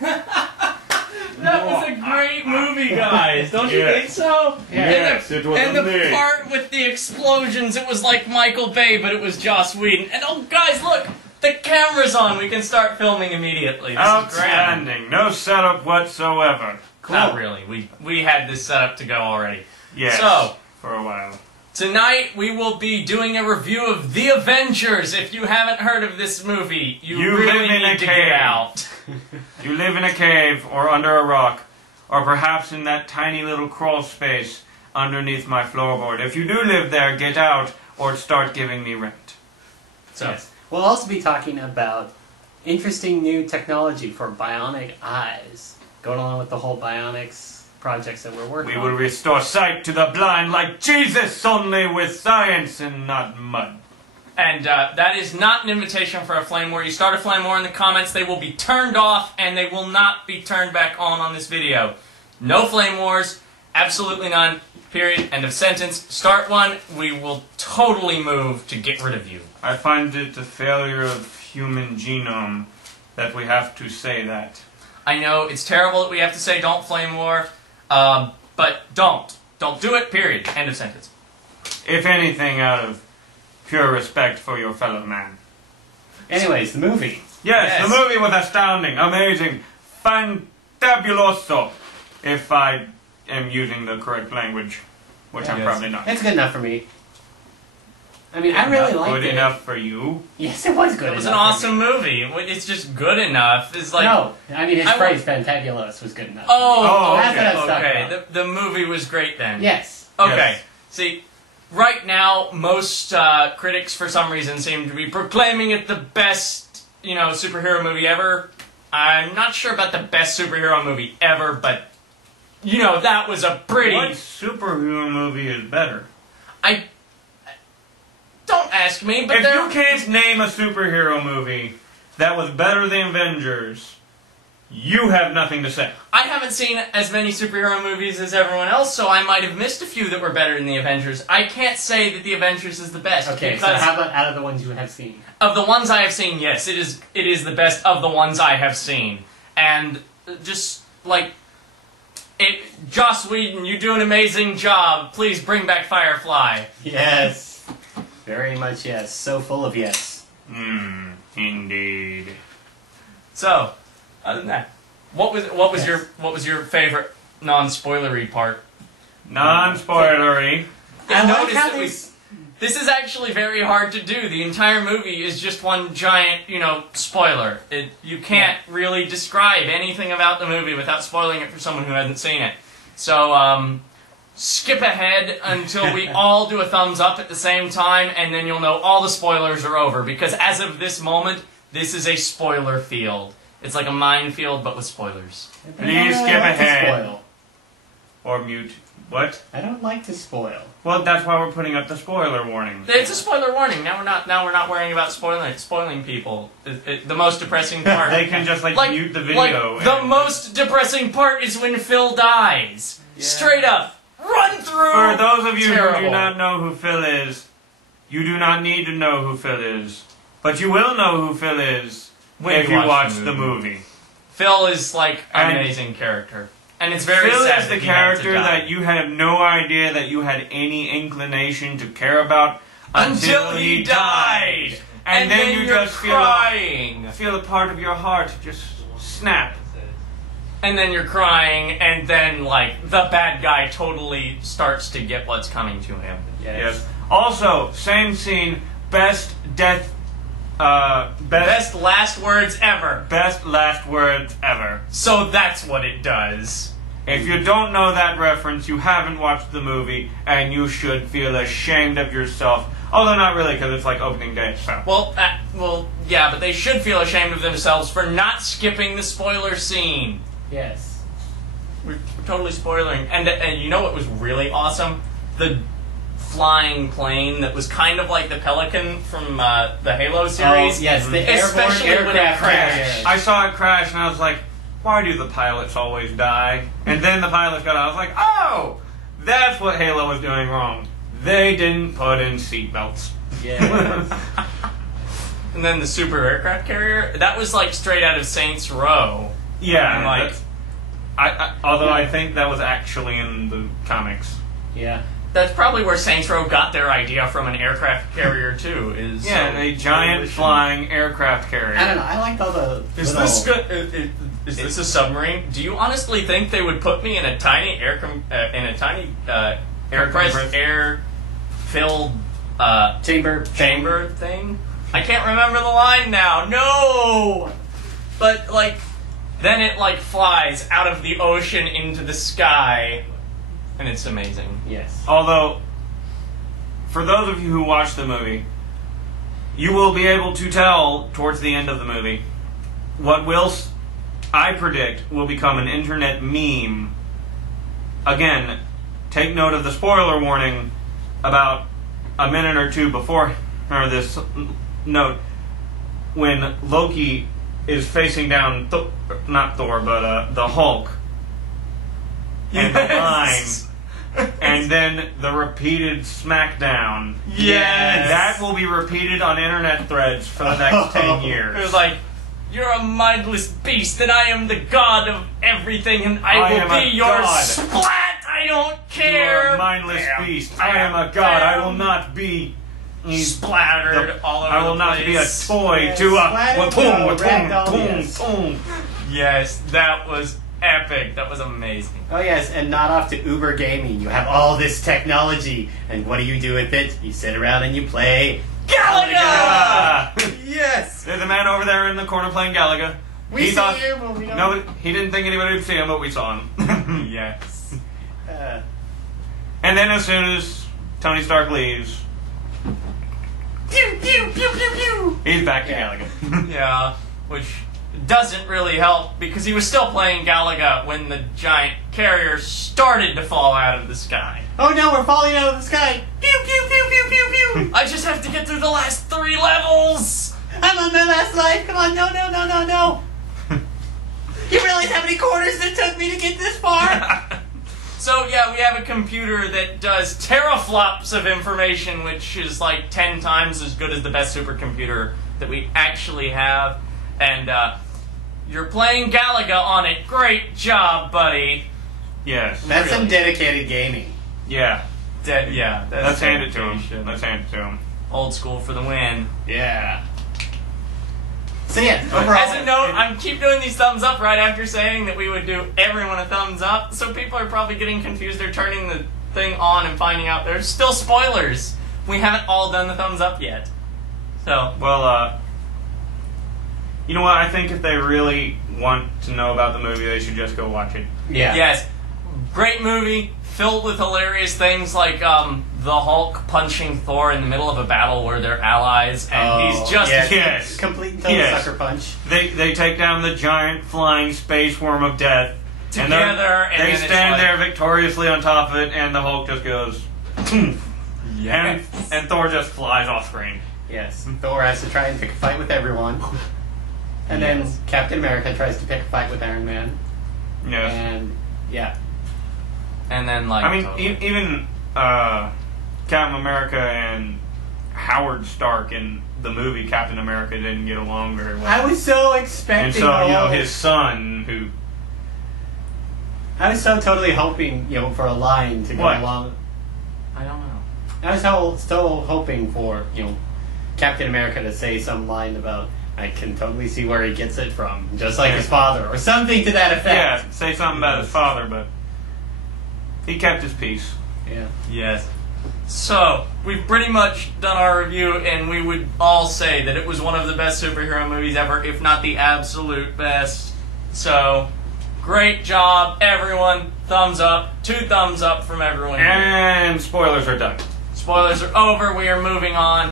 That was a great movie, guys. Don't you think so? Yeah. Yes, it was And the amazing. part with the explosions, it was like Michael Bay, but it was Joss Whedon. And oh, guys, look! The camera's on. We can start filming immediately. This is grand. Outstanding. No setup whatsoever. Cool. Not really. We had this set up to go already. Yes. So, for a while. tonight we will be doing a review of The Avengers. If you haven't heard of this movie, you live really in a need to cave. get out. You live in a cave or under a rock, or perhaps in that tiny little crawl space underneath my floorboard. If you do live there, get out or start giving me rent. So, Yes. We'll also be talking about interesting new technology for Bionic Eyes, going along with the whole Bionics projects that we're working We on. will restore sight to the blind like Jesus, only with science and not mud. and that is not an invitation for a flame war. You start a flame war in the comments, they will be turned off, and they will not be turned back on this video. No flame wars, absolutely none, period, end of sentence. Start one, we will totally move to get rid of you. I find it a failure of human genome that we have to say that. I know, it's terrible that we have to say don't flame war, but don't. Don't do it, period, end of sentence. If anything, out of pure respect for your fellow man. Anyways, the movie. Yes, Yes. the movie was astounding, amazing, fantabuloso, if I am using the correct language, which I'm Yes. probably not. It's good enough for me. I mean, I really liked Good it. enough for you? Yes, it was good enough. It was an for me. awesome movie. It's just good enough. It's like... No, I mean his I phrase "fantabulous" was good enough. Oh, That's okay, what I was talking okay. about. The movie was great then. Yes. Okay. Yes. See, right now, most critics, for some reason, seem to be proclaiming it the best, superhero movie ever. I'm not sure about the best superhero movie ever, but, that was a pretty... What superhero movie is better? Don't ask me, but If there... you can't name a superhero movie that was better than Avengers, you have nothing to say. I haven't seen as many superhero movies as everyone else, so I might have missed a few that were better than the Avengers. I can't say that the Avengers is the best. Okay, so because how about out of the ones you have seen? of the ones I have seen, yes, it is the best of the ones I have seen. And just, Joss Whedon, you do an amazing job. Please bring back Firefly. Yes. Very much yes. So full of yes. Indeed. So, other than that, what was your favorite non-spoilery part? Non-spoilery. I like Notice how that these... this is actually very hard to do. The entire movie is just one giant, spoiler. You can't really describe anything about the movie without spoiling it for someone who hasn't seen it. So, skip ahead until we all do a thumbs up at the same time, and then you'll know all the spoilers are over. Because as of this moment, this is a spoiler field. It's like a minefield, but with spoilers. Please I skip don't like to ahead. spoil. Or mute. What? I don't like to spoil. Well, that's why we're putting up the spoiler warning. It's a spoiler warning. Now we're not worrying about spoiling people. The most depressing part. They can just mute the video. Like, the and- most depressing part is when Phil dies. Yeah. Straight up, run through. For those of you who Terrible. do not know who Phil is, you do not need to know who Phil is. But you will know who Phil is When if you you watch watch the the movie. Phil is like an And- amazing character, and it's very Phil sad is that the he had to character die. that you had no idea that you had any inclination to care about until he died, And then you you're just crying. feel a part of your heart just snap. And then you're crying, and then, the bad guy totally starts to get what's coming to him. Yes. Also, same scene, best death, Best last words ever. best last words ever. So that's what it does. If you don't know that reference, you haven't watched the movie, and you should feel ashamed of yourself. Although not really, because it's like opening day. So. Well, yeah, but they should feel ashamed of themselves for not skipping the spoiler scene. Yes. We're totally spoiling. And you know what was really awesome? The flying plane that was kind of like the Pelican from the Halo series. Oh, yes, the Especially airborne when it aircraft crashed. carrier. I saw it crash, and I was like, why do the pilots always die? And then the pilots got out. I was like, oh, that's what Halo was doing wrong. They didn't put in seatbelts. Yes. And then the super aircraft carrier, that was like straight out of Saints Row. Yeah, And, like, although I think that was actually in the comics. Yeah. that's probably where Saints Row got their idea from an aircraft carrier too. Is A giant coalition. flying aircraft carrier. I don't know. I liked all the. Is little- this good? Is this a submarine? Do you honestly think they would put me in a tiny air compressed air filled chamber thing? I can't remember the line now. No, but like then it like flies out of the ocean into the sky, and it's amazing. Yes. Although, for those of you who watch the movie, you will be able to tell towards the end of the movie what I predict will become an internet meme. Again, take note of the spoiler warning about a minute or two before this note, when Loki is facing down, not Thor, but the Hulk, and the line, and then the repeated smackdown. Yes. That will be repeated on internet threads for the next 10 years. It was like, you're a mindless beast, and I am the god of everything, and I am will a be your god. splat! I don't You care! are a mindless Bam, beast. bam, I am a god. I will bam. not be Splattered all over I will the not be a place. toy Yes, to a splattered boom, ragdoll, boom, yes. boom. Yes, that was epic. That was amazing. Oh yes, and not off to Uber Gaming. You have all this technology, and what do you do with it? You sit around and you play Galaga! Ah! Yes! There's a man over there in the corner playing Galaga. We He see thought- you, but we don't. No, he didn't think anybody would see him, but we saw him. Yes. And then as soon as Tony Stark leaves, Pew, pew, pew, pew, pew! he's back to Yeah. Galaga. Yeah, which doesn't really help because he was still playing Galaga when the giant carrier started to fall out of the sky. Oh no, we're falling out of the sky! Pew pew pew pew pew pew! I just have to get through the last 3 levels! I'm on my last life! Come on, no, no, no, no, no! You realize how many quarters it took me to get this far? So yeah, we have a computer that does teraflops of information, which is like 10 times as good as the best supercomputer that we actually have. And you're playing Galaga on it. Great job, buddy. Yes. That's some Really? dedicated gaming. Yeah. Yeah, Let's hand it to dedication. him. Let's hand it to him. Old school for the win. Yeah. So yeah, As overall, a note, I keep doing these thumbs up right after saying that we would do everyone a thumbs up, so people are probably getting confused. They're turning the thing on and finding out there's still spoilers. We haven't all done the thumbs up yet. So, Well, you know what? I think if they really want to know about the movie, they should just go watch it. yeah. yes, great movie, filled with hilarious things like the Hulk punching Thor in the middle of a battle where they're allies, and he's just... Yes. Complete and total Yes. sucker punch. They take down the giant flying space worm of death. Together, and they then it's stand like- there victoriously on top of it, and the Hulk just goes... Yes. and Thor just flies off screen. Yes. Thor has to try and pick a fight with everyone. And then Yes. Captain America tries to pick a fight with Iron Man. Yes. And yeah. And then, like... I mean, totally. even Captain America and Howard Stark in the movie Captain America didn't get along very well. I was so expecting and so, all- his son, who... I was so totally hoping, for a line to go What? along. I don't know. I was so hoping for, Captain America to say some line about, I can totally see where he gets it from, just like his father, or something to that effect. Yeah, say something about his father, but he kept his peace. Yeah. Yes. So, we've pretty much done our review, and we would all say that it was one of the best superhero movies ever, if not the absolute best. So, great job, everyone. Thumbs up. 2 thumbs up from everyone here. And spoilers are done. Spoilers are over. We are moving on.